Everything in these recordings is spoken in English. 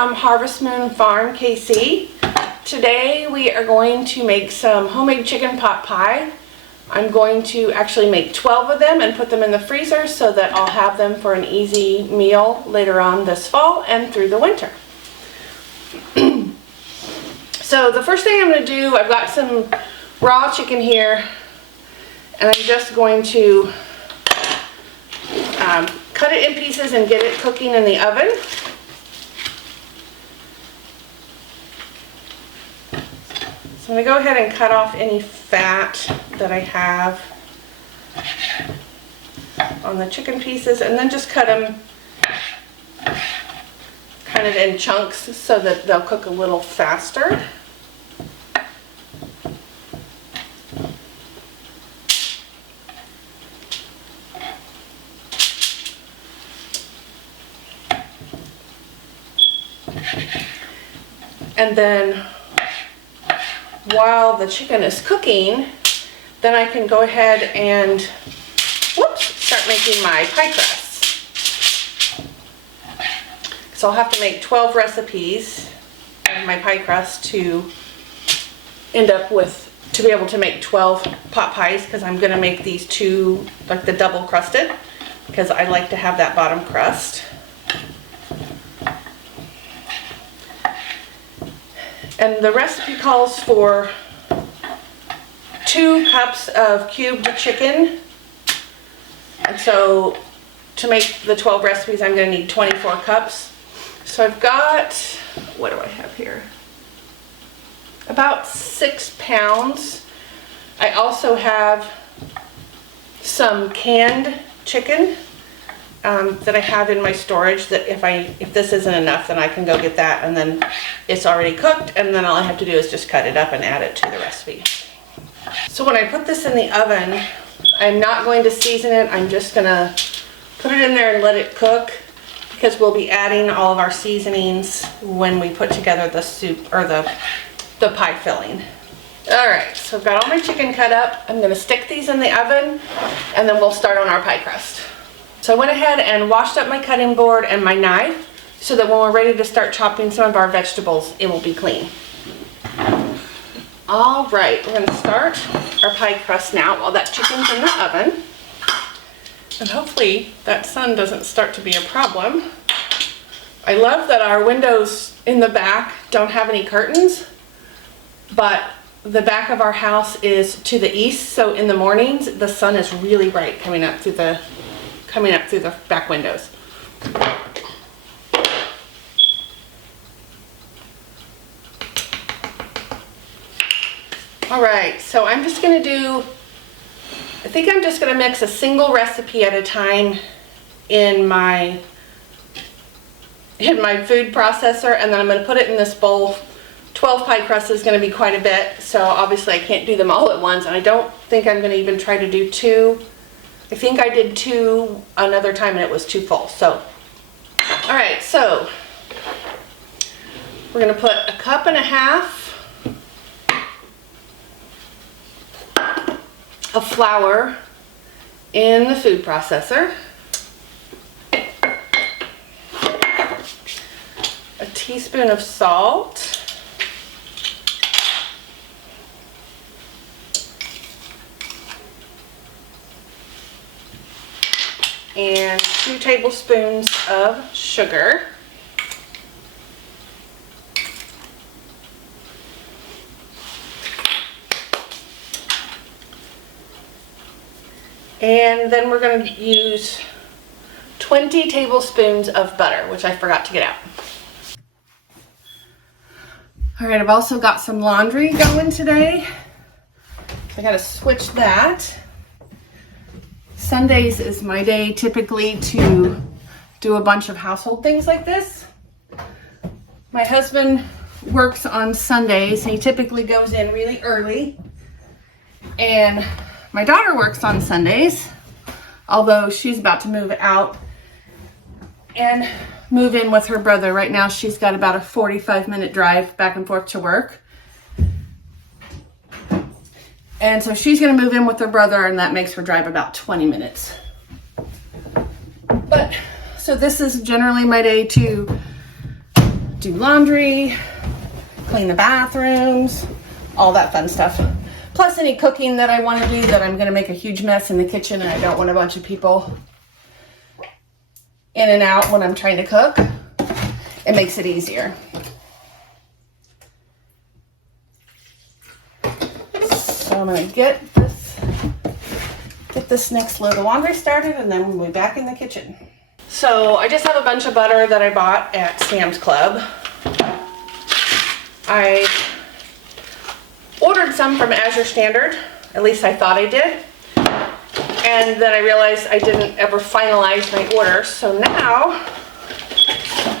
from Harvest Moon Farm KC. Today we are going to make some homemade chicken pot pie. I'm going to actually make 12 of them and put them in the freezer so that I'll have them for an easy meal later on this fall and through the winter. So the first thing I'm going to do, I've got some raw chicken here, and I'm just going to cut it in pieces and get it cooking in the oven. So I'm going to go ahead and cut off any fat that I have on the chicken pieces, and then just cut them kind of in chunks so that they'll cook a little faster. And then while the chicken is cooking, then I can go ahead and start making my pie crust. So I'll have to make 12 recipes of my pie crust to end up with, to be able to make 12 pot pies, because I'm going to make these two, like the double crusted, because I like to have that bottom crust. And the recipe calls for 2 cups of cubed chicken. And so to make the 12 recipes, I'm going to need 24 cups. So I've got, what do I have here? About 6 pounds. I also have some canned chicken that I have in my storage, that if this isn't enough, then I can go get that, and then it's already cooked, and then all I have to do is just cut it up and add it to the recipe. So when I put this in the oven, I'm not going to season it. I'm just gonna put it in there and let it cook, because we'll be adding all of our seasonings when we put together the soup or the pie filling. Alright, so I've got all my chicken cut up. I'm gonna stick these in the oven, and then we'll start on our pie crust. So I went ahead and washed up my cutting board and my knife so that when we're ready to start chopping some of our vegetables, it will be clean. All right, we're going to start our pie crust now while that chicken's in the oven. And hopefully that sun doesn't start to be a problem. I love that our windows in the back don't have any curtains, but the back of our house is to the east, so in the mornings the sun is really bright coming up through the back windows. All right, so I'm just going to do, I think I'm just going to mix a single recipe at a time in my food processor, and then I'm going to put it in this bowl. 12 pie crusts is going to be quite a bit, so obviously I can't do them all at once, and I don't think I'm going to even try to do 2. I think I did 2 another time and it was too full. So, all right, so we're going to put 1.5 cups of flour in the food processor, a teaspoon of salt, and 2 tablespoons of sugar. And then we're going to use 20 tablespoons of butter, which I forgot to get out. All right, I've also got some laundry going today. So I got to switch that. Sundays is my day typically to do a bunch of household things like this. My husband works on Sundays. He typically goes in really early. And my daughter works on Sundays, although she's about to move out and move in with her brother. Right now she's got about a 45-minute drive back and forth to work. And so she's going to move in with her brother, and that makes her drive about 20 minutes. But so this is generally my day to do laundry, clean the bathrooms, all that fun stuff. Plus any cooking that I want to do that I'm going to make a huge mess in the kitchen and I don't want a bunch of people in and out when I'm trying to cook. It makes it easier. So I'm going to get this next load of laundry started and then we'll be back in the kitchen. So I just have a bunch of butter that I bought at Sam's Club. I ordered some from Azure Standard, at least I thought I did. And then I realized I didn't ever finalize my order. So now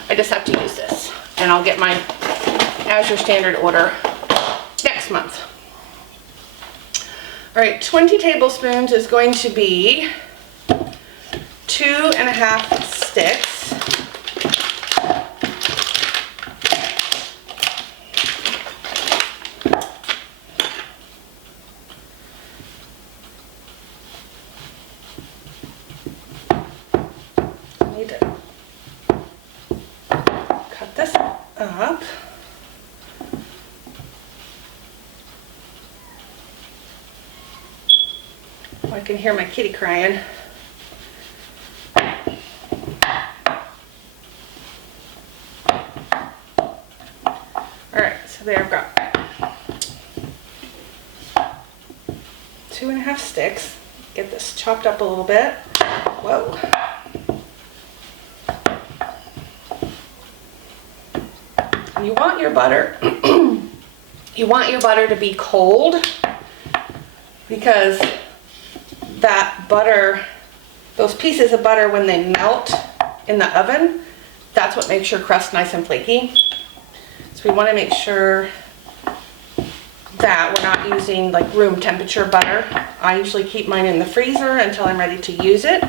I just have to use this and I'll get my Azure Standard order next month. All right, 20 tablespoons is going to be 2.5 sticks. I need to cut this up. Oh, I can hear my kitty crying. Alright, so there I've got 2.5 sticks. Get this chopped up a little bit. Whoa. You want your butter, you want your butter to be cold because that butter, those pieces of butter when they melt in the oven, that's what makes your crust nice and flaky. So we want to make sure that we're not using like room temperature butter. I usually keep mine in the freezer until I'm ready to use it.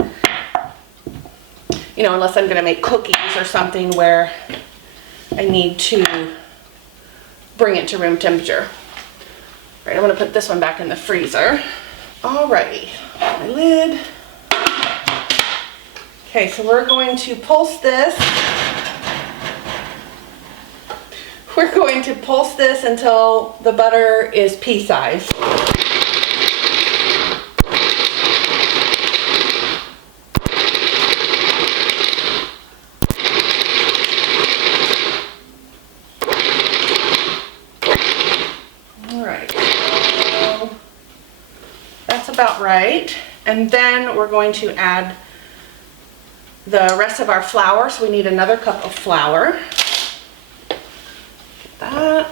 You know, unless I'm going to make cookies or something where I need to bring it to room temperature. All right, I'm going to put this one back in the freezer. Alrighty, my lid. Okay, so we're going to pulse this. We're going to pulse this until the butter is pea size. About right, and then we're going to add the rest of our flour, so we need another cup of flour. Get that.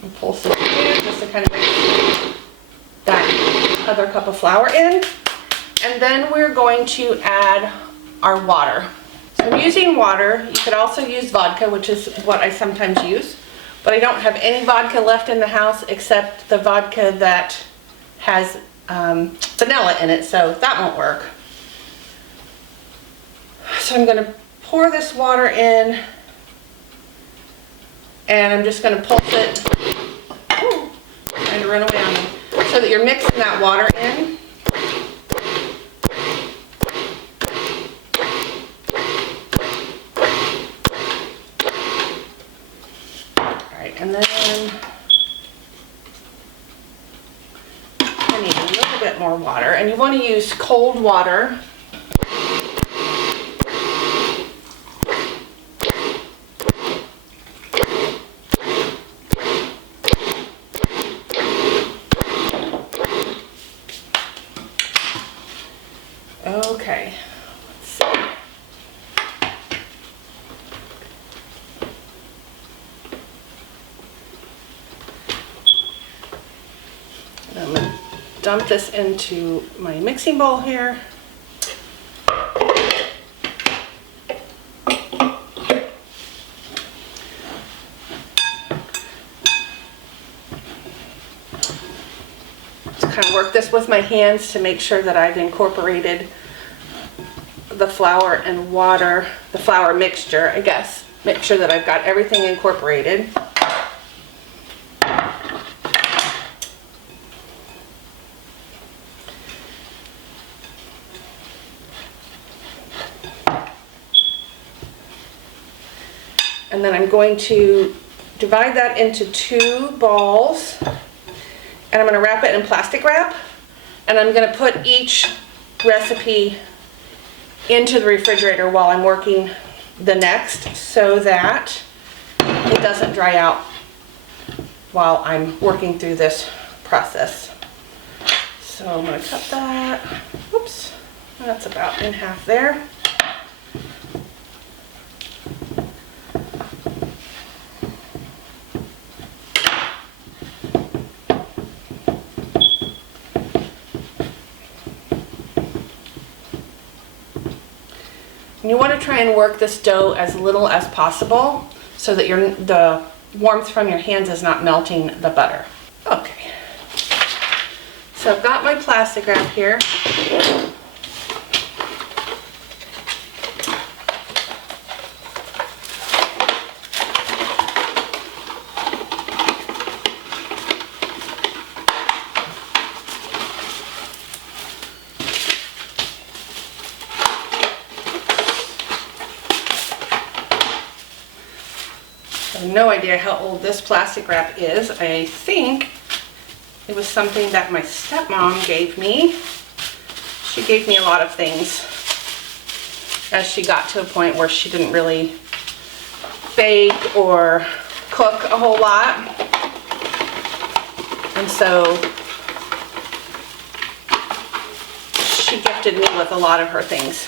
And pulse it in just to kind of make that other cup of flour in, and then we're going to add our water. I'm using water. You could also use vodka, which is what I sometimes use, but I don't have any vodka left in the house except the vodka that has vanilla in it, so that won't work. So I'm going to pour this water in, and I'm just going to pulse it. Ooh, trying to run away on me. So that you're mixing that water in. And then I need a little bit more water, and you want to use cold water. Okay. I'm going to dump this into my mixing bowl here. Just kind of work this with my hands to make sure that I've incorporated the flour and water, the flour mixture, I guess. Make sure that I've got everything incorporated. And then I'm going to divide that into 2 balls, and I'm going to wrap it in plastic wrap, and I'm going to put each recipe into the refrigerator while I'm working the next, so that it doesn't dry out while I'm working through this process. So I'm going to cut that. Whoops, that's about in half there. And you want to try and work this dough as little as possible so that the warmth from your hands is not melting the butter. Okay, so I've got my plastic wrap here. I have no idea how old this plastic wrap is. I think it was something that my stepmom gave me. She gave me a lot of things as she got to a point where she didn't really bake or cook a whole lot. And so she gifted me with a lot of her things.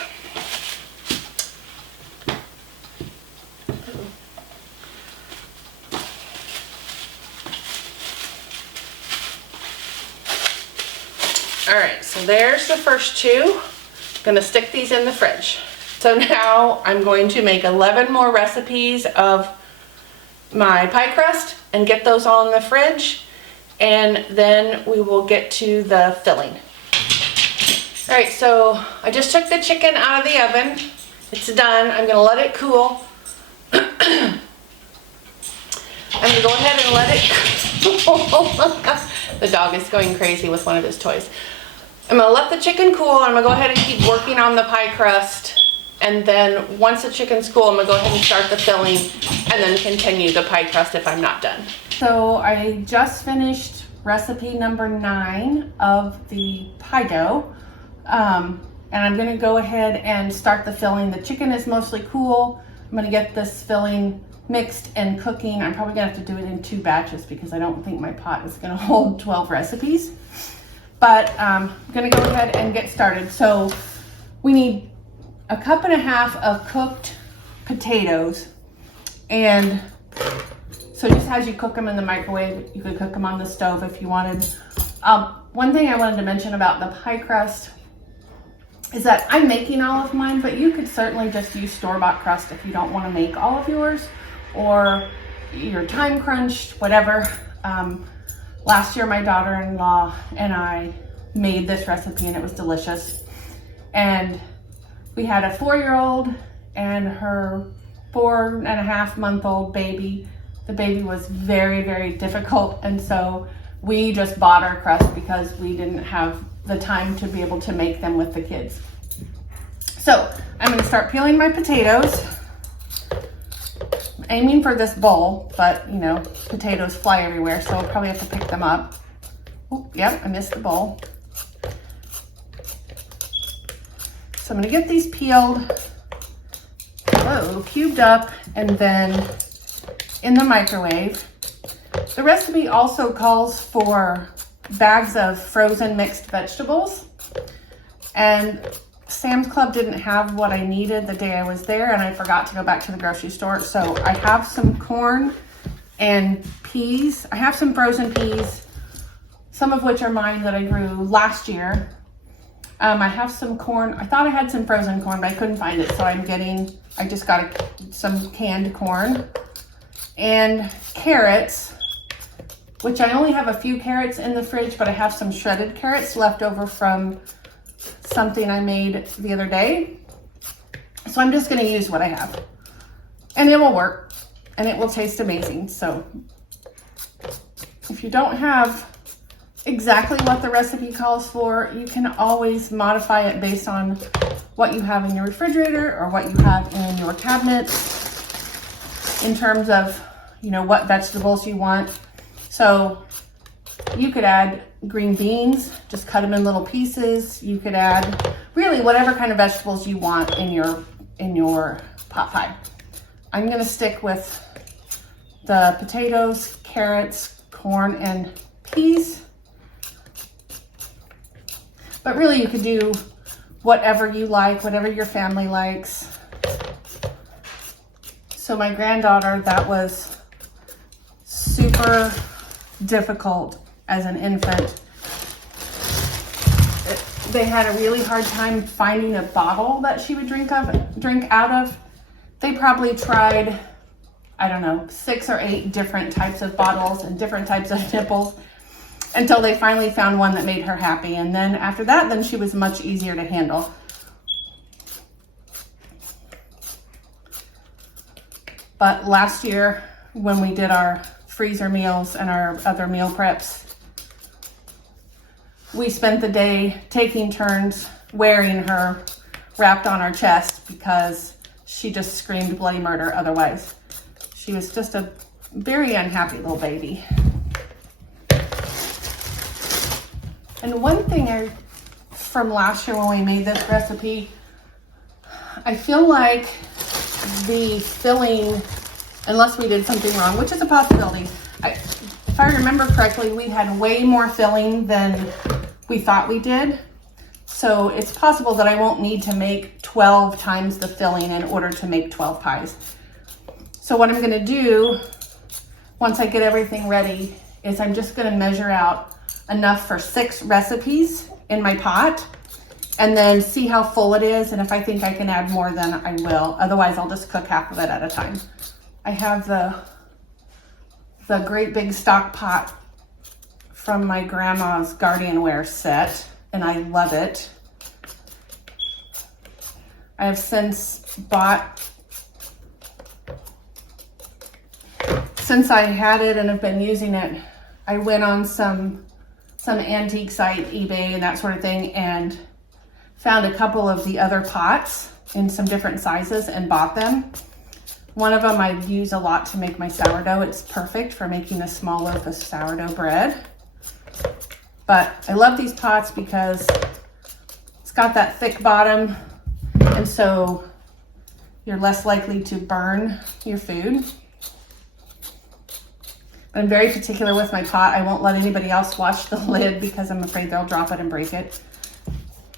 Alright, so there's the first 2. I'm going to stick these in the fridge. So now I'm going to make 11 more recipes of my pie crust and get those all in the fridge, and then we will get to the filling. Alright, so I just took the chicken out of the oven. It's done. I'm going to let it cool. I'm going to go ahead and let it cool. The dog is going crazy with one of his toys. I'm going to let the chicken cool, and I'm going to go ahead and keep working on the pie crust. And then once the chicken's cool, I'm going to go ahead and start the filling and then continue the pie crust if I'm not done. So I just finished recipe number 9 of the pie dough. And I'm going to go ahead and start the filling. The chicken is mostly cool. I'm going to get this filling mixed and cooking. I'm probably going to have to do it in 2 batches because I don't think my pot is going to hold 12 recipes. But I'm going to go ahead and get started. So we need 1.5 cups of cooked potatoes. And so just as you cook them in the microwave, you could cook them on the stove if you wanted. One thing I wanted to mention about the pie crust is that I'm making all of mine, but you could certainly just use store-bought crust if you don't want to make all of yours, or you're time crunched, whatever. Last year my daughter-in-law and I made this recipe and it was delicious. And we had a 4-year-old and her 4.5-month-old baby. The baby was very, very difficult, and so we just bought our crust because we didn't have the time to be able to make them with the kids. So I'm going to start peeling my potatoes. I'm aiming for this bowl, but you know, potatoes fly everywhere, so I'll probably have to pick them up. Oh, yep, I missed the bowl. So I'm going to get these peeled, cubed up, and then in the microwave. The recipe also calls for bags of frozen mixed vegetables, and Sam's Club didn't have what I needed the day I was there, and I forgot to go back to the grocery store. So I have some corn and peas. I have some frozen peas, some of which are mine that I grew last year. I have some corn. I thought I had some frozen corn, but I couldn't find it. So I just got some canned corn and carrots, which I only have a few carrots in the fridge, but I have some shredded carrots left over from something I made the other day. So I'm just going to use what I have, and it will work and it will taste amazing. So if you don't have exactly what the recipe calls for, you can always modify it based on what you have in your refrigerator or what you have in your cabinets. in terms of, you know, what vegetables you want. So you could add green beans, just cut them in little pieces. You could add really whatever kind of vegetables you want in your pot pie. I'm gonna stick with the potatoes, carrots, corn, and peas. But really you could do whatever you like, whatever your family likes. So my granddaughter, that was super difficult as an infant. They had a really hard time finding a bottle that she would drink out of. They probably tried, I don't know, 6 or 8 different types of bottles and different types of nipples until they finally found one that made her happy. And then after that, then she was much easier to handle. But last year, when we did our freezer meals and our other meal preps, we spent the day taking turns wearing her wrapped on our chest because she just screamed bloody murder otherwise. She was just a very unhappy little baby. And one thing from last year when we made this recipe, I feel like the filling, unless we did something wrong, which is a possibility. If I remember correctly, we had way more filling than we thought we did. So it's possible that I won't need to make 12 times the filling in order to make 12 pies. So what I'm gonna do, once I get everything ready, is I'm just gonna measure out enough for 6 recipes in my pot and then see how full it is. And if I think I can add more, then I will. Otherwise, I'll just cook half of it at a time. I have the great big stock pot from my grandma's Guardianware set, and I love it. I have since since I had it and have been using it, I went on some antique site, eBay and that sort of thing, and found a couple of the other pots in some different sizes and bought them. One of them I use a lot to make my sourdough. It's perfect for making a small loaf of sourdough bread. But I love these pots because it's got that thick bottom, and so you're less likely to burn your food. I'm very particular with my pot. I won't let anybody else wash the lid because I'm afraid they'll drop it and break it.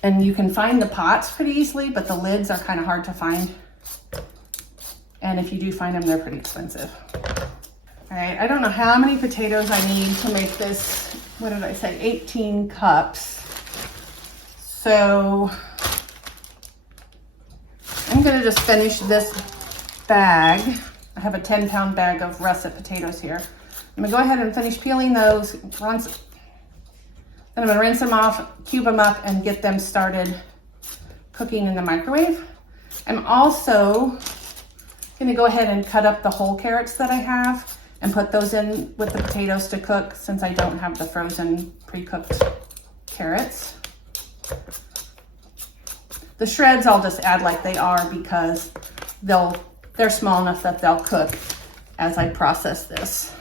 And you can find the pots pretty easily, but the lids are kind of hard to find. And if you do find them, they're pretty expensive. All right, I don't know how many potatoes I need to make this, what did I say, 18 cups. So I'm gonna just finish this bag. I have a 10-pound bag of russet potatoes here. I'm gonna go ahead and finish peeling those. Then I'm gonna rinse them off, cube them up, and get them started cooking in the microwave. I'm also gonna go ahead and cut up the whole carrots that I have and put those in with the potatoes to cook since I don't have the frozen pre-cooked carrots. The shreds I'll just add like they are because they're small enough that they'll cook as I process this.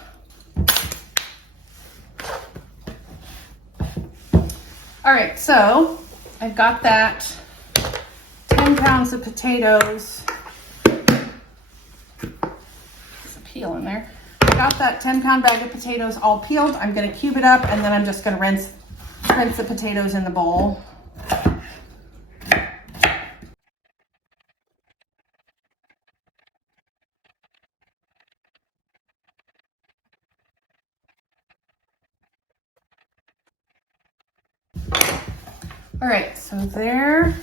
All right, so I've got that 10 pounds of potatoes. There's a peel in there. I got that 10-pound bag of potatoes all peeled. I'm gonna cube it up and then I'm just gonna rinse the potatoes in the bowl. All right, so there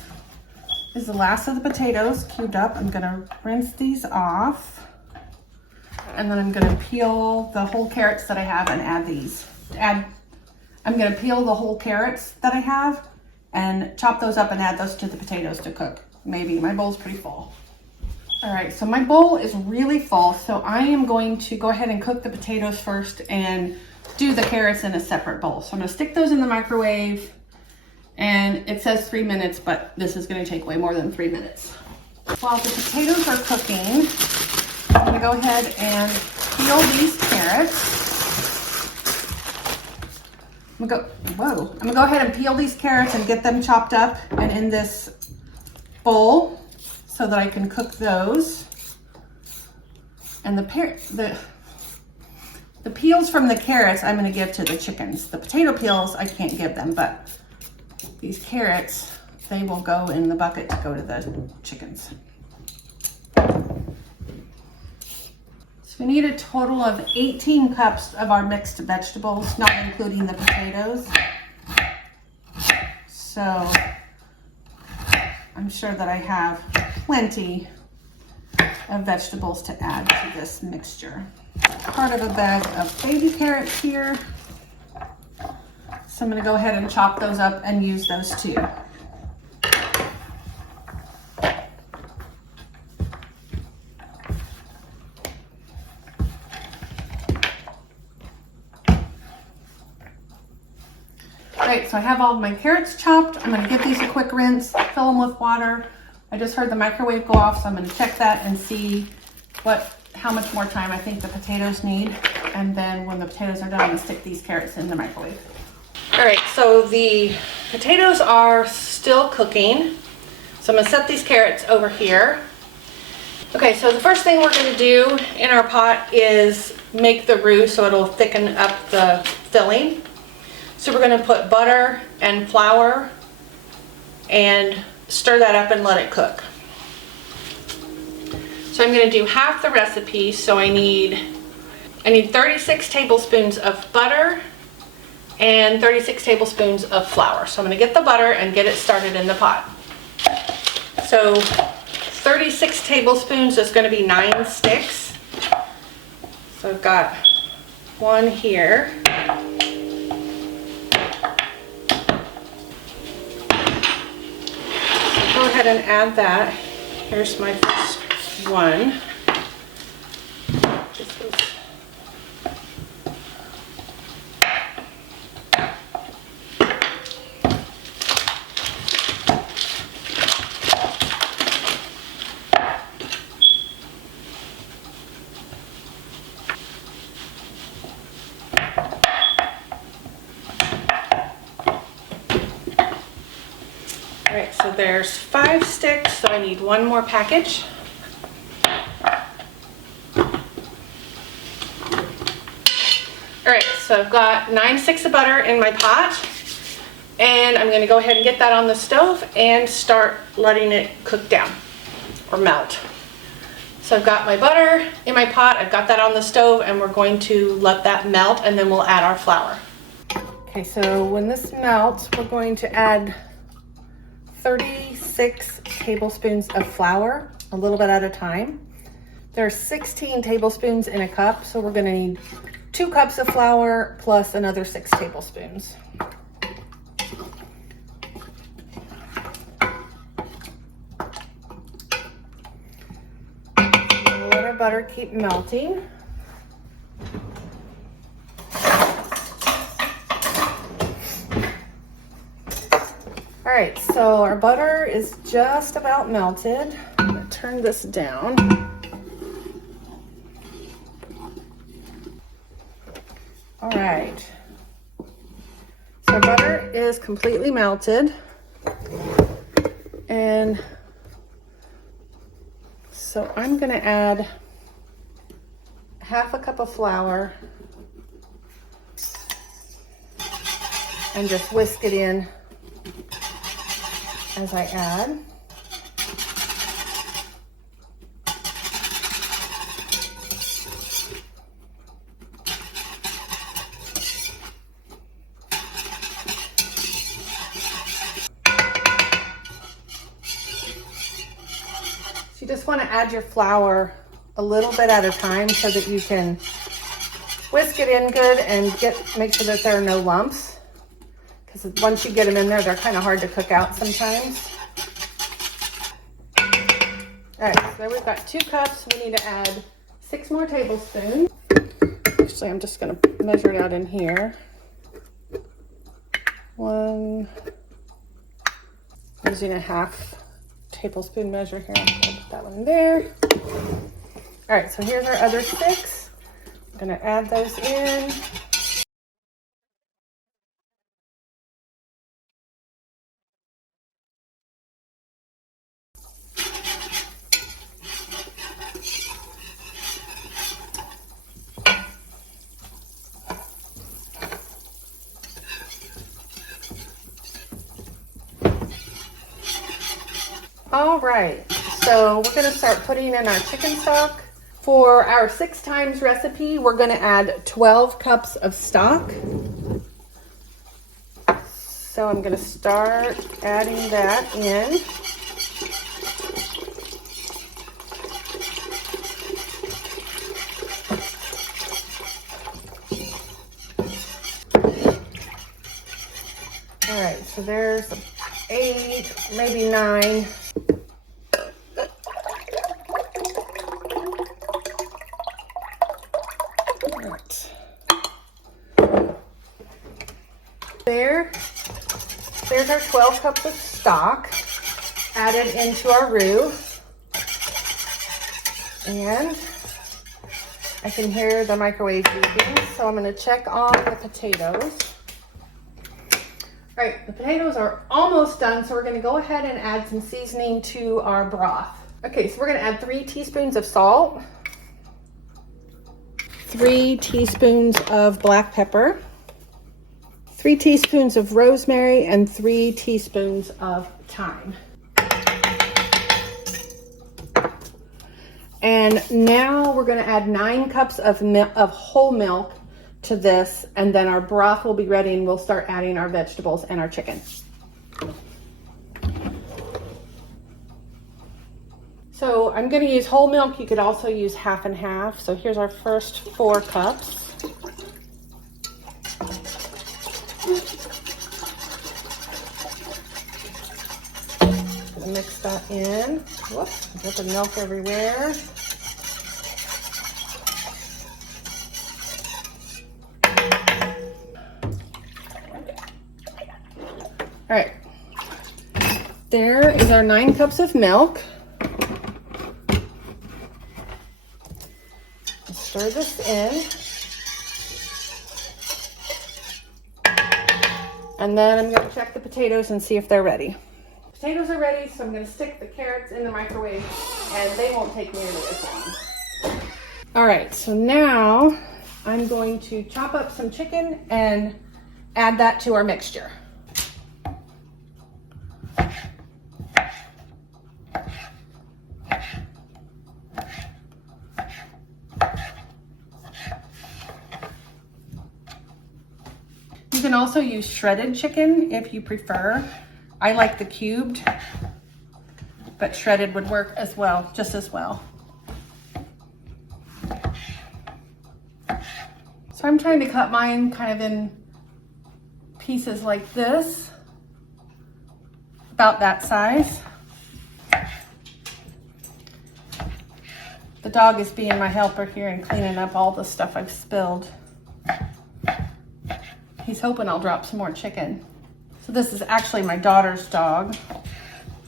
is the last of the potatoes cubed up. I'm gonna rinse these off. And then I'm gonna peel the whole carrots that I have and add these. I'm gonna peel the whole carrots that I have and chop those up and add those to the potatoes to cook. Maybe, my bowl's pretty full. All right, so my bowl is really full. So I am going to go ahead and cook the potatoes first and do the carrots in a separate bowl. So I'm gonna stick those in the microwave. And it says 3 minutes, but this is gonna take way more than 3 minutes. While the potatoes are cooking, I'm gonna go ahead and peel these carrots. I'm gonna go ahead and peel these carrots and get them chopped up and in this bowl so that I can cook those. And the peels from the carrots I'm gonna give to the chickens. The potato peels I can't give them, but these carrots, they will go in the bucket to go to the chickens. So we need a total of 18 cups of our mixed vegetables, not including the potatoes. So I'm sure that I have plenty of vegetables to add to this mixture. Part of a bag of baby carrots here. So I'm gonna go ahead and chop those up and use those too. Alright, so I have all of my carrots chopped. I'm gonna give these a quick rinse, fill them with water. I just heard the microwave go off, so I'm gonna check that and see how much more time I think the potatoes need. And then when the potatoes are done, I'm gonna stick these carrots in the microwave. All right, so the potatoes are still cooking. So I'm gonna set these carrots over here. Okay, so the first thing we're gonna do in our pot is make the roux so it'll thicken up the filling. So we're gonna put butter and flour and stir that up and let it cook. So I'm gonna do half the recipe, so I need 36 tablespoons of butter and 36 tablespoons of flour. So I'm gonna get the butter and get it started in the pot. So 36 tablespoons is gonna be 9 sticks. So I've got one here. So go ahead and add that. Here's my first one. All right, so there's 5 sticks, so I need one more package. All right, so I've got 9 sticks of butter in my pot, and I'm gonna go ahead and get that on the stove and start letting it cook down or melt. So I've got my butter in my pot, I've got that on the stove, and we're going to let that melt, and then we'll add our flour. Okay, so when this melts, we're going to add 36 tablespoons of flour, a little bit at a time. There's 16 tablespoons in a cup, so we're gonna need 2 cups of flour plus another 6 tablespoons. We'll let our butter keep melting. All right, so our butter is just about melted. I'm gonna turn this down. All right, so our butter is completely melted. And so I'm gonna add half a cup of flour and just whisk it in as I add. So you just want to add your flour a little bit at a time so that you can whisk it in good and make sure that there are no lumps. Because once you get them in there, they're kind of hard to cook out sometimes. All right, so we've got 2 cups. We need to add 6 more tablespoons. Actually, I'm just gonna measure it out in here. 1, using a half tablespoon measure here. I'm gonna put that one there. All All right, so here's our other 6. I'm gonna add those in. All right, so we're gonna start putting in our chicken stock. For our 6 times recipe, we're gonna add 12 cups of stock. So I'm gonna start adding that in. All right, so there's 8, maybe 9. There's our 12 cups of stock added into our roux. And I can hear the microwave beeping, so I'm going to check on the potatoes. All right, the potatoes are almost done, so we're going to go ahead and add some seasoning to our broth. Okay, so we're going to add 3 teaspoons of salt, 3 teaspoons of black pepper, 3 teaspoons of rosemary, and 3 teaspoons of thyme. And now we're going to add 9 cups of whole milk to this, and then our broth will be ready and we'll start adding our vegetables and our chicken. So I'm going to use whole milk. You could also use half and half. So here's our first 4 cups. Mix that in. Whoops, dripping milk everywhere. All right, there is our 9 cups of milk. Stir this in. And then I'm going to check the potatoes and see if they're ready. Potatoes are ready, so I'm going to stick the carrots in the microwave and they won't take nearly as long. All right, so now I'm going to chop up some chicken and add that to our mixture. You can also use shredded chicken if you prefer. I like the cubed, but shredded would work as well, just as well. So I'm trying to cut mine kind of in pieces like this, about that size. The dog is being my helper here and cleaning up all the stuff I've spilled. He's hoping I'll drop some more chicken. So this is actually my daughter's dog,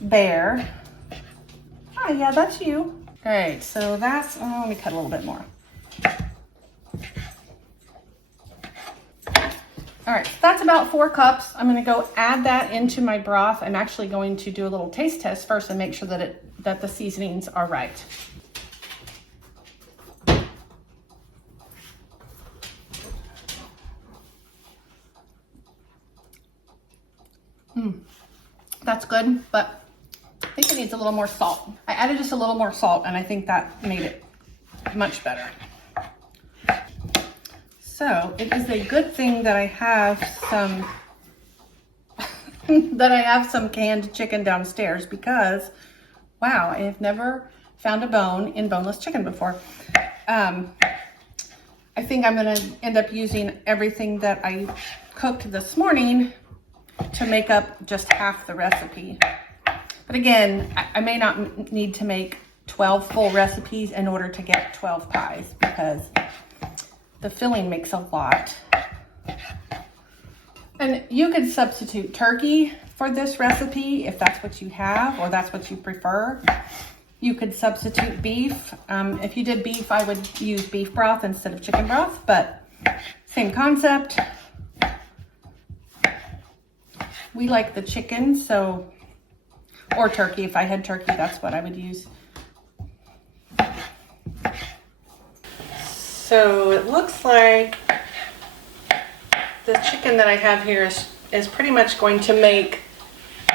Bear. Oh yeah, that's you. All right, so that's, let me cut a little bit more. All right, that's about 4 cups. I'm gonna go add that into my broth. I'm actually going to do a little taste test first and make sure that the seasonings are right. That's good, but I think it needs a little more salt. I added just a little more salt and I think that made it much better. So it is a good thing that I have some some canned chicken downstairs because wow, I have never found a bone in boneless chicken before. I think I'm gonna end up using everything that I cooked this morning to make up just half the recipe. But again, I may not need to make 12 full recipes in order to get 12 pies because the filling makes a lot. And you could substitute turkey for this recipe if that's what you have or that's what you prefer. You could substitute beef. If you did beef, I would use beef broth instead of chicken broth, but same concept. We like the chicken, so, or turkey. If I had turkey, that's what I would use. So it looks like the chicken that I have here is pretty much going to make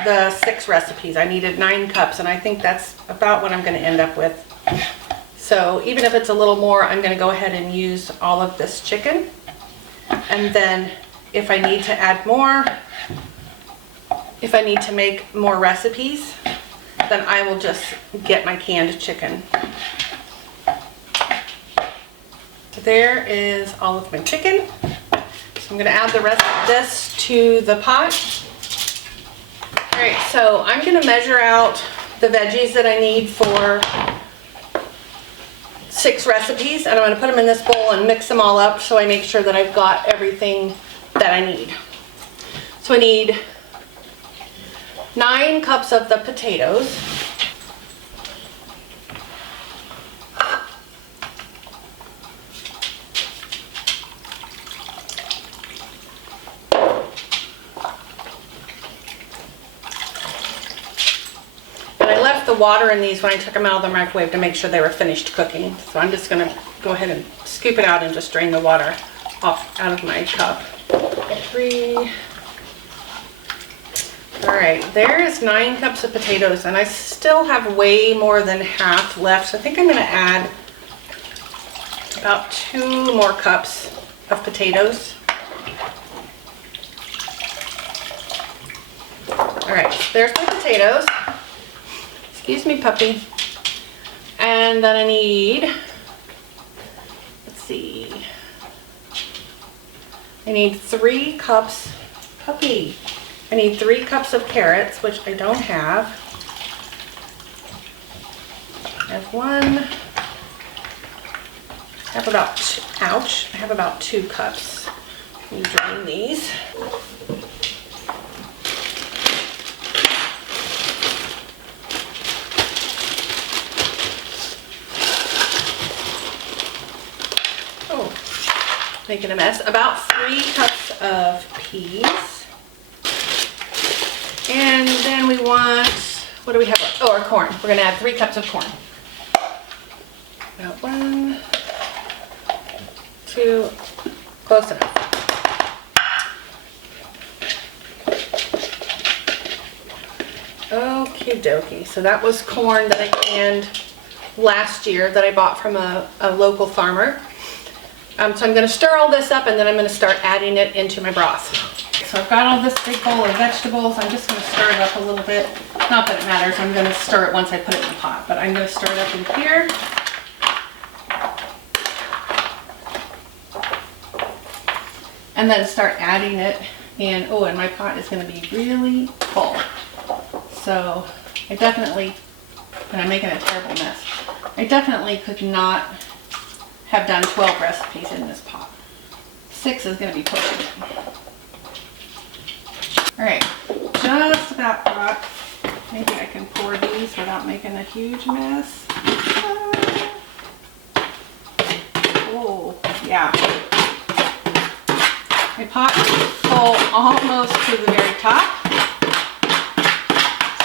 the 6 recipes. I needed 9 cups, and I think that's about what I'm going to end up with. So even if it's a little more, I'm going to go ahead and use all of this chicken. And then if I need to add more, if I need to make more recipes, then I will just get my canned chicken. So there is all of my chicken. So I'm going to add the rest of this to the pot. All right, so I'm going to measure out the veggies that I need for 6 recipes, and I'm going to put them in this bowl and mix them all up so I make sure that I've got everything that I need. So I need 9 cups of the potatoes. The water in these when I took them out of the microwave to make sure they were finished cooking. So I'm just going to go ahead and scoop it out and just drain the water off out of my cup. 3. All right, there is 9 cups of potatoes, and I still have way more than half left. So I think I'm going to add about 2 more cups of potatoes. All right, there's my potatoes. Excuse me, puppy. And then I need, let's see, I need 3 cups, puppy. I need 3 cups of carrots, which I don't have. I have 1. I have about, ouch, I have about 2 cups. Let me drain these. Making a mess. About 3 cups of peas. And then we want, what do we have? Oh, our corn. We're going to add 3 cups of corn. About 1, 2, close enough. Okie dokie. So that was corn that I canned last year that I bought from a local farmer. So I'm going to stir all this up, and then I'm going to start adding it into my broth. So I've got all this big bowl of vegetables. I'm just going to stir it up a little bit. Not that it matters. I'm going to stir it once I put it in the pot, but I'm going to stir it up in here. And then start adding it. And oh, and my pot is going to be really full. So I definitely, and I'm making a terrible mess, I definitely could not have done 12 recipes in this pot. 6 is going to be pushing it. All right, just about hot. Maybe I can pour these without making a huge mess. Oh, yeah. My pot is full almost to the very top.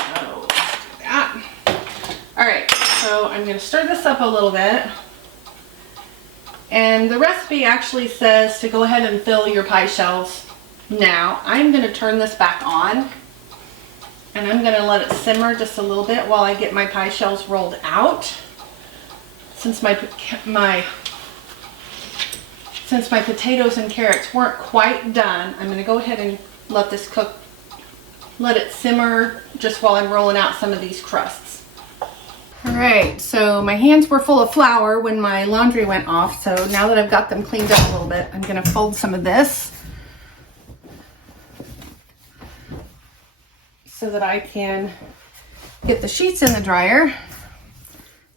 So let's do that. All right, so I'm going to stir this up a little bit. And the recipe actually says to go ahead and fill your pie shells now. I'm going to turn this back on, and I'm going to let it simmer just a little bit while I get my pie shells rolled out. Since my potatoes and carrots weren't quite done, I'm going to go ahead and let this cook, let it simmer just while I'm rolling out some of these crusts. Alright, so my hands were full of flour when my laundry went off, so now that I've got them cleaned up a little bit, I'm going to fold some of this so that I can get the sheets in the dryer.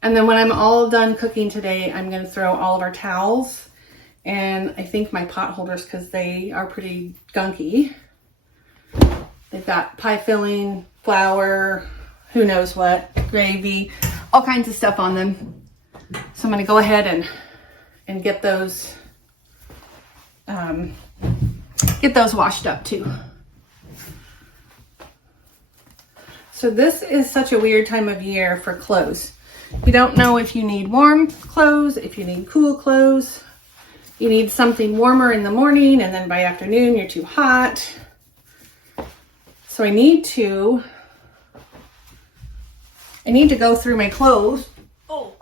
And then when I'm all done cooking today, I'm going to throw all of our towels and I think my pot holders, because they are pretty gunky. They've got pie filling, flour, who knows what, gravy, all kinds of stuff on them. So I'm gonna go ahead and get those washed up too. So this is such a weird time of year for clothes. You don't know if you need warm clothes, if you need cool clothes. You need something warmer in the morning, and then by afternoon you're too hot. So I need to go through my clothes. Oh.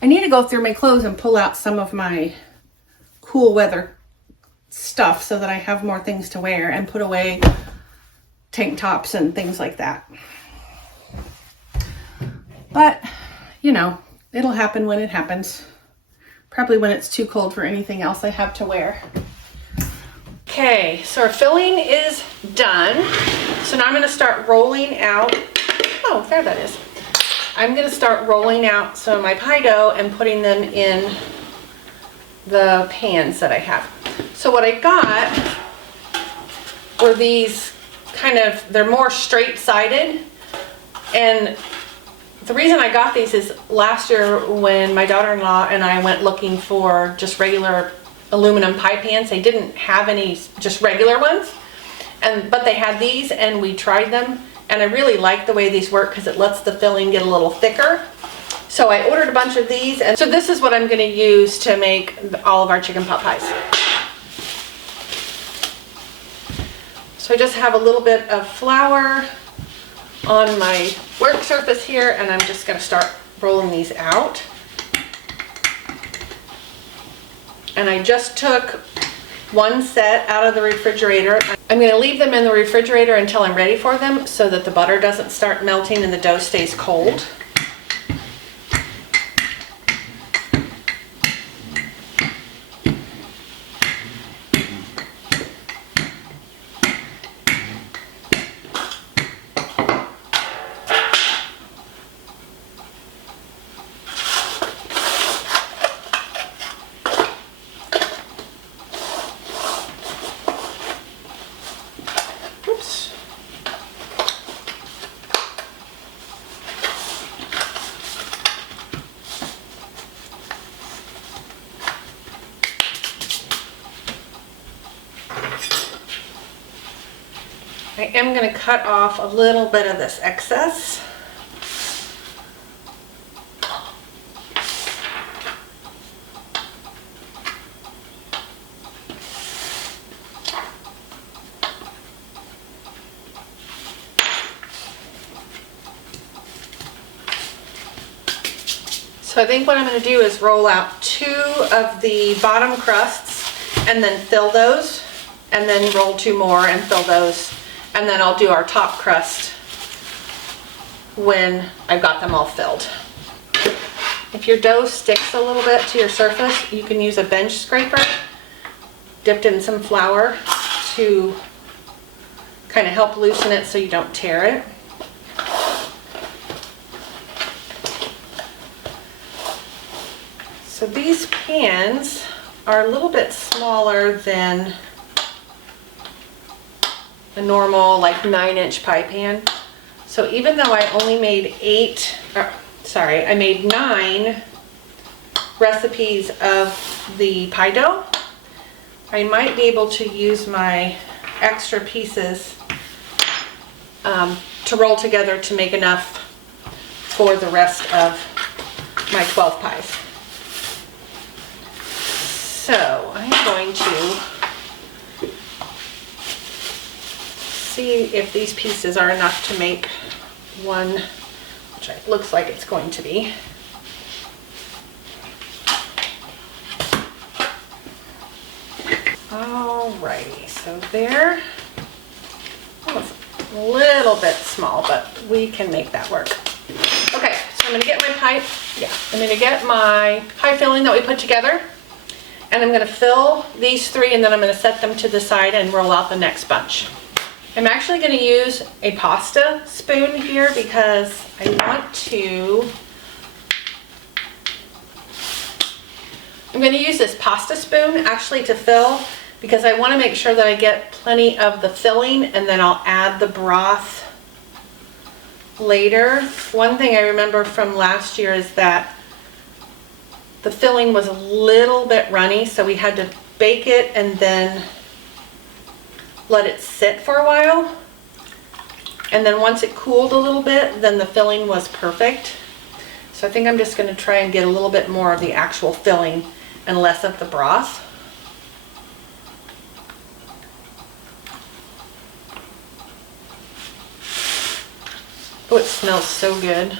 I need to go through my clothes and pull out some of my cool weather stuff so that I have more things to wear, and put away tank tops and things like that. But, you know, it'll happen when it happens. Probably when it's too cold for anything else I have to wear. Okay, so our filling is done. So now I'm gonna start rolling out. Oh, there that is. I'm gonna start rolling out some of my pie dough and putting them in the pans that I have. So what I got were these they're more straight-sided, and the reason I got these is last year when my daughter-in-law and I went looking for just regular aluminum pie pans, they didn't have any just regular ones, but they had these, and we tried them, and I really like the way these work because it lets the filling get a little thicker. So I ordered a bunch of these, and so this is what I'm going to use to make all of our chicken pot pies. So I just have a little bit of flour on my work surface here, and I'm just going to start rolling these out. And I just took one set out of the refrigerator. I'm going to leave them in the refrigerator until I'm ready for them so that the butter doesn't start melting and the dough stays cold. I am going to cut off a little bit of this excess. So I think what I'm going to do is roll out 2 of the bottom crusts and then fill those, and then roll 2 more and fill those. And then I'll do our top crust when I've got them all filled. If your dough sticks a little bit to your surface, you can use a bench scraper dipped in some flour to kind of help loosen it so you don't tear it. So these pans are a little bit smaller than a normal like 9-inch pie pan. So even though I only made I made 9 recipes of the pie dough, I might be able to use my extra pieces to roll together to make enough for the rest of my 12 pies. So I'm going to see if these pieces are enough to make one, which it looks like it's going to be. Alrighty, so they're a little bit small, but we can make that work. Okay, so I'm going to get my pie filling that we put together, and I'm going to fill these 3, and then I'm going to set them to the side and roll out the next bunch. I'm actually going to use a pasta spoon here because I'm going to use this pasta spoon actually to fill, because I want to make sure that I get plenty of the filling, and then I'll add the broth later. One thing I remember from last year is that the filling was a little bit runny, so we had to bake it and then let it sit for a while. And then once it cooled a little bit, then the filling was perfect. So I think I'm just going to try and get a little bit more of the actual filling and less of the broth. Oh, it smells so good.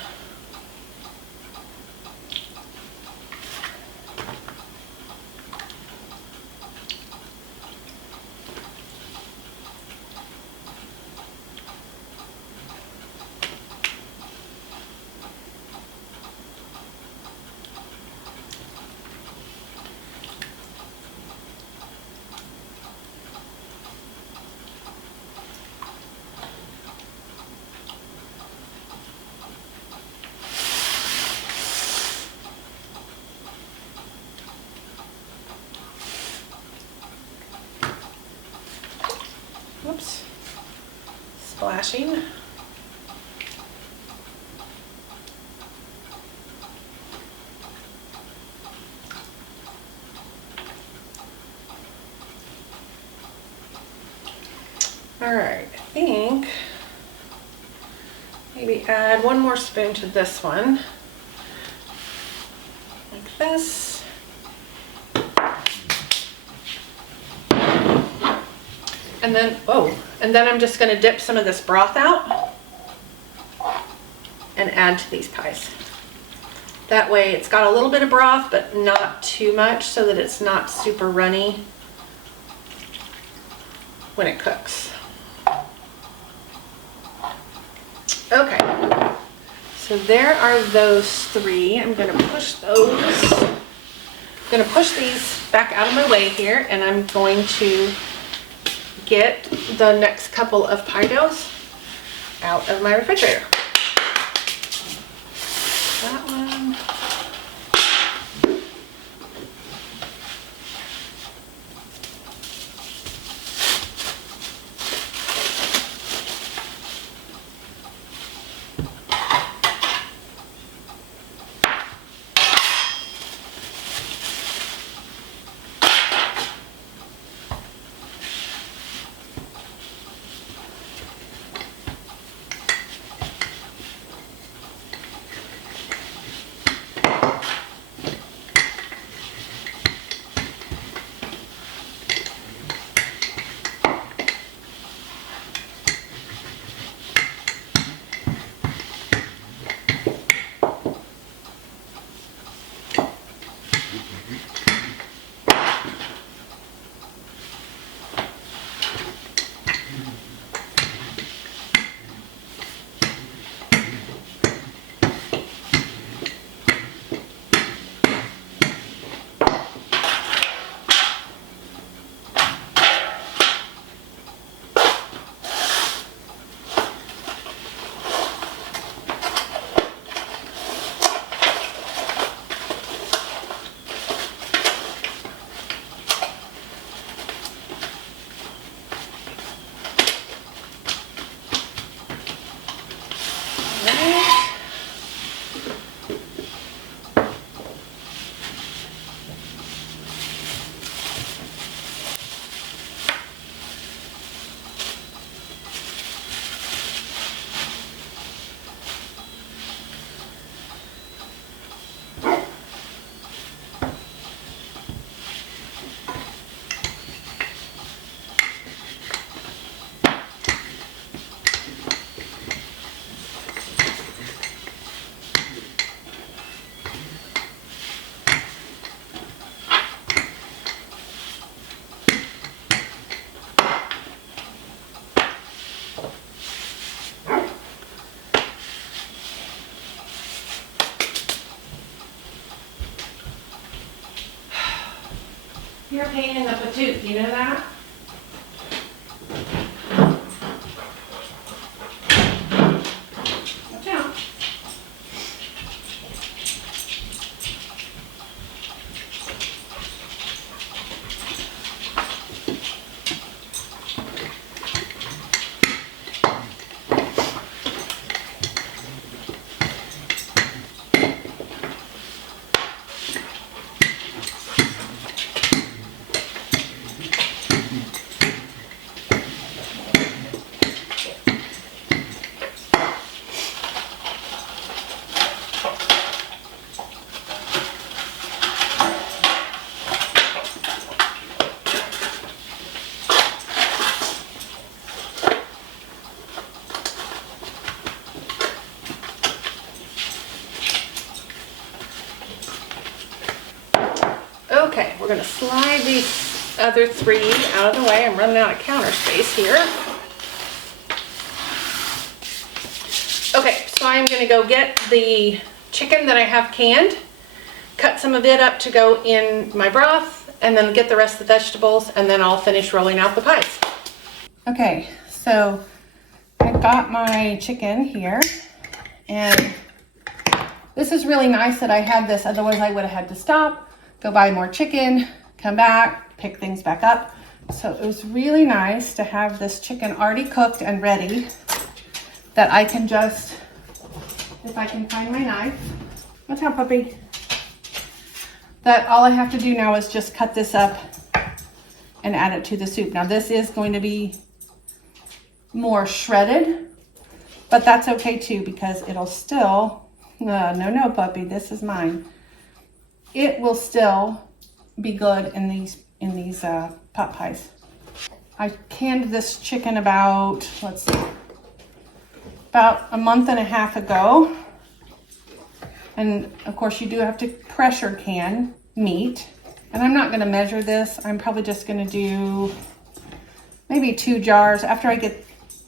Whoops, splashing. All right, I think maybe add one more spoon to this one, like this. And then, I'm just going to dip some of this broth out and add to these pies. That way it's got a little bit of broth, but not too much, so that it's not super runny when it cooks. Okay, so there are those three. I'm going to push those. I'm going to push these back out of my way here, and I'm going to get the next couple of pie doughs out of my refrigerator. That one. You're a pain in the patoot, you know that? Watch out. we're gonna slide these other 3 out of the way. I'm running out of counter space here. Okay, so I'm gonna go get the chicken that I have canned, cut some of it up to go in my broth, and then get the rest of the vegetables, and then I'll finish rolling out the pies. Okay, so I've got my chicken here, and this is really nice that I had this, otherwise I would have had to stop, go buy more chicken, come back, pick things back up. So it was really nice to have this chicken already cooked and ready, that I can just, if I can find my knife, what's up, puppy? That all I have to do now is just cut this up and add it to the soup. Now this is going to be more shredded, but that's okay too, because it'll still, no, puppy, this is mine. It will still be good in these pot pies. I canned this chicken about, let's see, about a month and a half ago. And of course you do have to pressure can meat. And I'm not gonna measure this. I'm probably just gonna do maybe 2 jars. After I get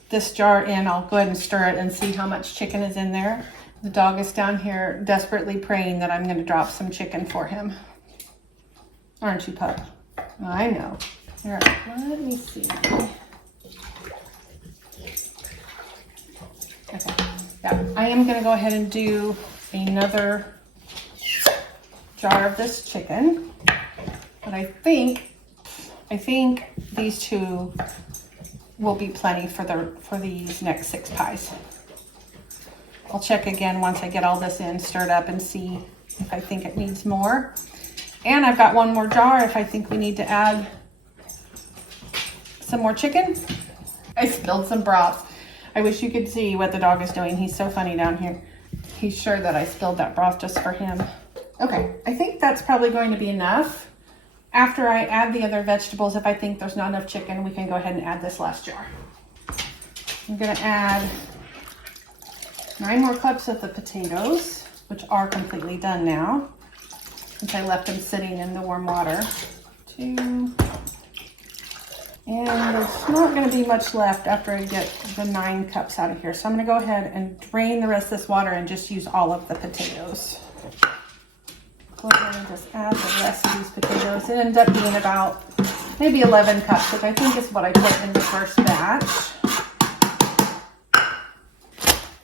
this jar in, I'll go ahead and stir it and see how much chicken is in there. The dog is down here desperately praying that I'm gonna drop some chicken for him. Aren't you, pup? I know. All right, let me see. Okay, yeah, I am gonna go ahead and do another jar of this chicken, but I think these 2 will be plenty for these next 6 pies. I'll check again once I get all this in, stirred up, and see if I think it needs more. And I've got 1 more jar if I think we need to add some more chicken. I spilled some broth. I wish you could see what the dog is doing. He's so funny down here. He's sure that I spilled that broth just for him. Okay, I think that's probably going to be enough. After I add the other vegetables, if I think there's not enough chicken, we can go ahead and add this last jar. I'm gonna add 9 more cups of the potatoes, which are completely done now, since I left them sitting in the warm water. 2. And there's not gonna be much left after I get the 9 cups out of here. So I'm gonna go ahead and drain the rest of this water and just use all of the potatoes. Go ahead and just add the rest of these potatoes. It ends up being about maybe 11 cups, which I think is what I put in the first batch.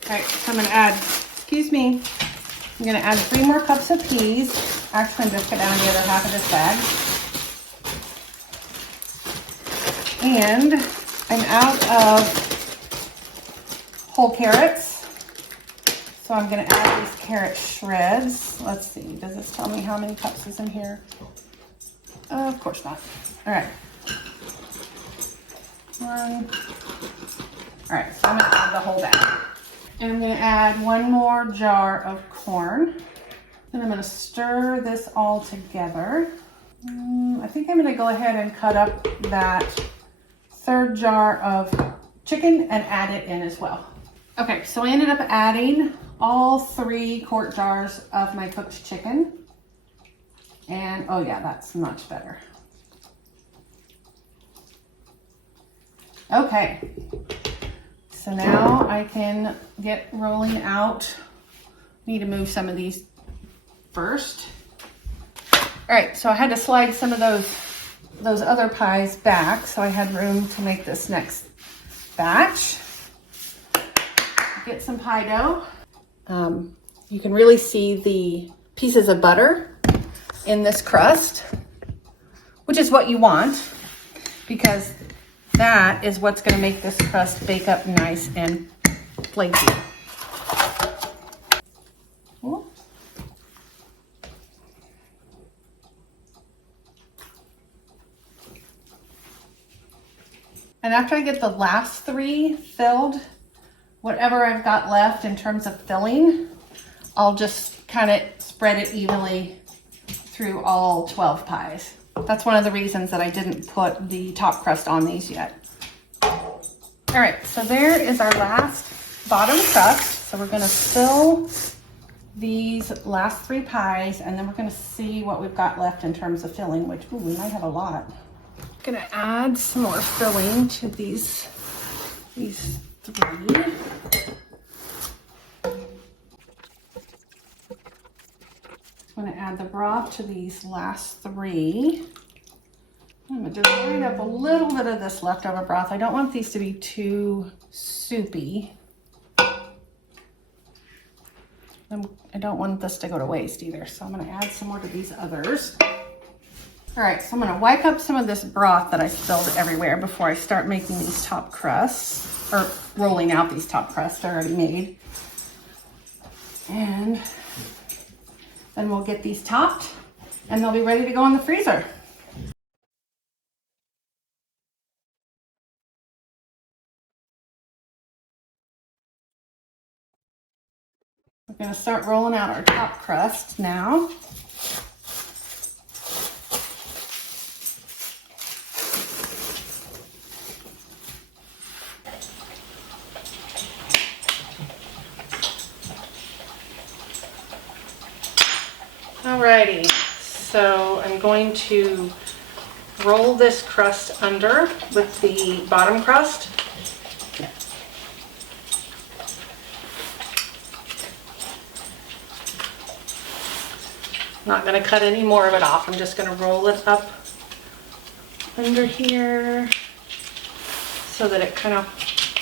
All right, so I'm gonna add, excuse me, I'm gonna add 3 more cups of peas. Actually, I'm just gonna add the other half of this bag. And I'm out of whole carrots, so I'm gonna add these carrot shreds. Let's see, does this tell me how many cups is in here? Of course not. All right. 1. All right, so I'm gonna add the whole bag. And I'm gonna add 1 more jar of corn. Then I'm gonna stir this all together. I think I'm gonna go ahead and cut up that 3rd jar of chicken and add it in as well. Okay, so I ended up adding all 3 quart jars of my cooked chicken. And oh yeah, that's much better. Okay, so now I can get rolling out. Need to move some of these first. All right, so I had to slide some of those other pies back, so I had room to make this next batch. Get some pie dough. You can really see the pieces of butter in this crust, which is what you want, because that is what's going to make this crust bake up nice and flaky. And after I get the last 3 filled, whatever I've got left in terms of filling, I'll just kind of spread it evenly through all 12 pies. That's one of the reasons that I didn't put the top crust on these yet. All right, so there is our last bottom crust. So we're gonna fill these last 3 pies, and then we're gonna see what we've got left in terms of filling, which, ooh, we might have a lot. Gonna add some more filling to these 3. I'm gonna add the broth to these last 3. I'm gonna divide up a little bit of this leftover broth. I don't want these to be too soupy. I don't want this to go to waste either, so I'm gonna add some more to these others. All right, so I'm gonna wipe up some of this broth that I spilled everywhere before I start making these top crusts, or rolling out these top crusts they're already made. And then we'll get these topped and they'll be ready to go in the freezer. We're gonna start rolling out our top crust now. Alrighty, so I'm going to roll this crust under with the bottom crust. Not going to cut any more of it off. I'm just going to roll it up under here so that it kind of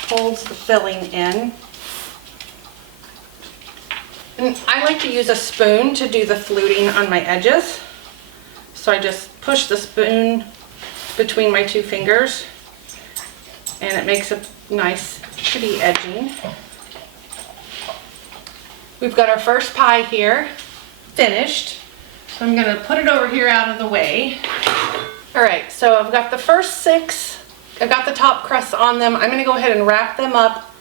holds the filling in. And I like to use a spoon to do the fluting on my edges. So I just push the spoon between my 2 fingers and it makes a nice pretty edging. We've got our first pie here finished. So I'm gonna put it over here out of the way. All right, so I've got the first 6. I've got the top crusts on them. I'm gonna go ahead and wrap them up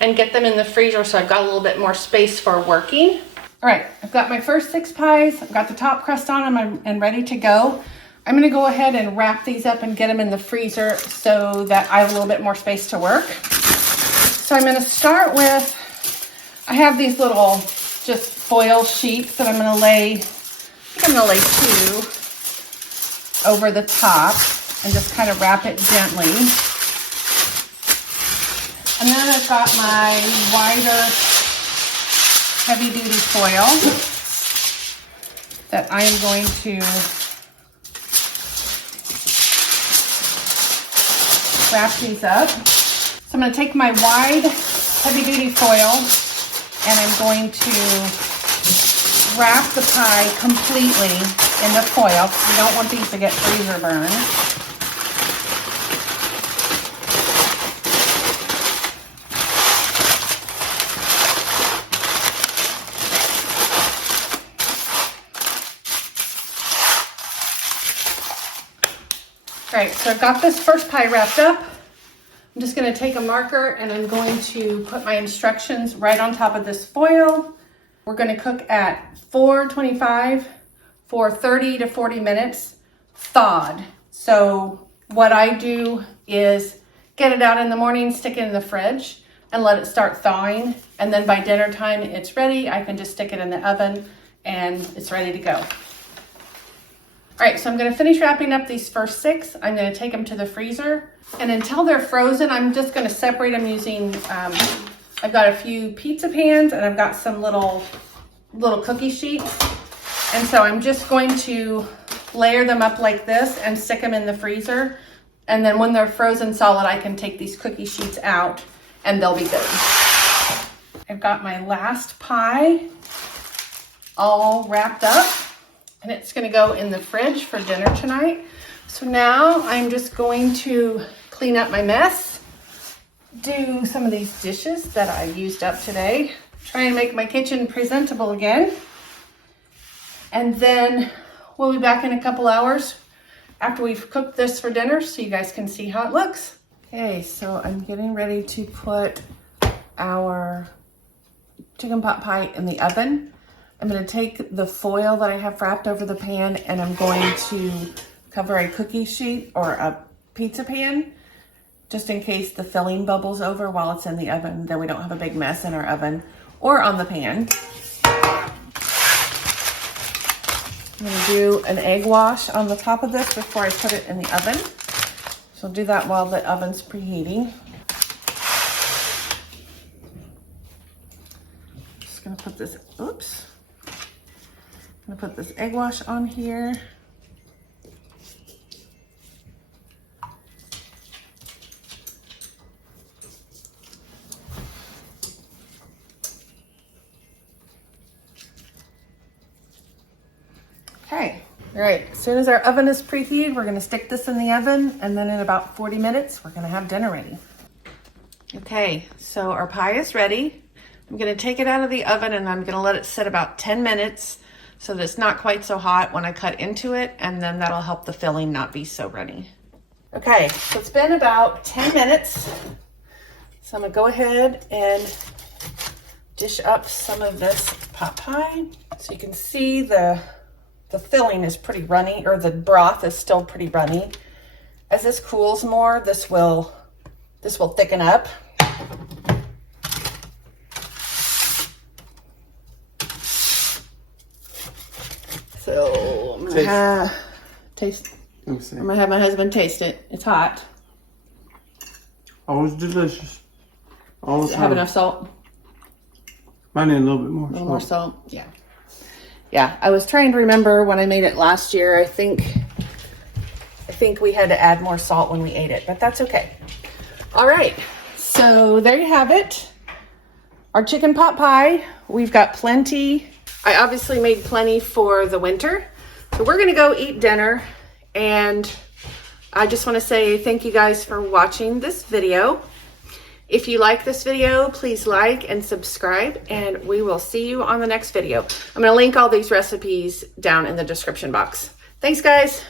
and get them in the freezer so I've got a little bit more space for working. All right, I've got my first 6 pies. I've got the top crust on them and ready to go. I'm gonna go ahead and wrap these up and get them in the freezer so that I have a little bit more space to work. So I'm gonna start with, I have these little just foil sheets that I'm gonna lay, I think I'm gonna lay 2 over the top and just kind of wrap it gently. And then I've got my wider heavy duty foil that I am going to wrap these up. So I'm going to take my wide heavy duty foil and I'm going to wrap the pie completely in the foil. We don't want these to get freezer burned. All right, so I've got this first pie wrapped up. I'm just gonna take a marker and I'm going to put my instructions right on top of this foil. We're gonna cook at 425 for 30 to 40 minutes, thawed. So what I do is get it out in the morning, stick it in the fridge and let it start thawing. And then by dinner time, it's ready. I can just stick it in the oven and it's ready to go. All right, so I'm gonna finish wrapping up these first 6. I'm gonna take them to the freezer. And until they're frozen, I'm just gonna separate them using, I've got a few pizza pans and I've got some little cookie sheets. And so I'm just going to layer them up like this and stick them in the freezer. And then when they're frozen solid, I can take these cookie sheets out and they'll be good. I've got my last pie all wrapped up. And it's gonna go in the fridge for dinner tonight. So now I'm just going to clean up my mess, do some of these dishes that I used up today, try and make my kitchen presentable again. And then we'll be back in a couple hours after we've cooked this for dinner so you guys can see how it looks. Okay, so I'm getting ready to put our chicken pot pie in the oven. I'm going to take the foil that I have wrapped over the pan and I'm going to cover a cookie sheet or a pizza pan just in case the filling bubbles over while it's in the oven, then we don't have a big mess in our oven or on the pan. I'm gonna do an egg wash on the top of this before I put it in the oven. So I'll do that while the oven's preheating. Just gonna put this, oops. I'm gonna put this egg wash on here. Okay, all right, as soon as our oven is preheated, we're gonna stick this in the oven, and then in about 40 minutes, we're gonna have dinner ready. Okay, so our pie is ready. I'm gonna take it out of the oven and I'm gonna let it sit about 10 minutes so that it's not quite so hot when I cut into it, and then that'll help the filling not be so runny. Okay, so it's been about 10 minutes. So I'm gonna go ahead and dish up some of this pot pie. So you can see the filling is pretty runny, or the broth is still pretty runny. As this cools more, this will thicken up. So I'm gonna have my husband taste it. It's hot. Always delicious. All the time. Have enough salt? I need a little bit more. A little more salt? Yeah. Yeah, I was trying to remember when I made it last year. I think we had to add more salt when we ate it, but that's okay. All right, so there you have it. Our chicken pot pie. We've got plenty. I obviously made plenty for the winter. So we're gonna go eat dinner, and I just wanna say thank you guys for watching this video. If you like this video, please like and subscribe, and we will see you on the next video. I'm gonna link all these recipes down in the description box. Thanks, guys.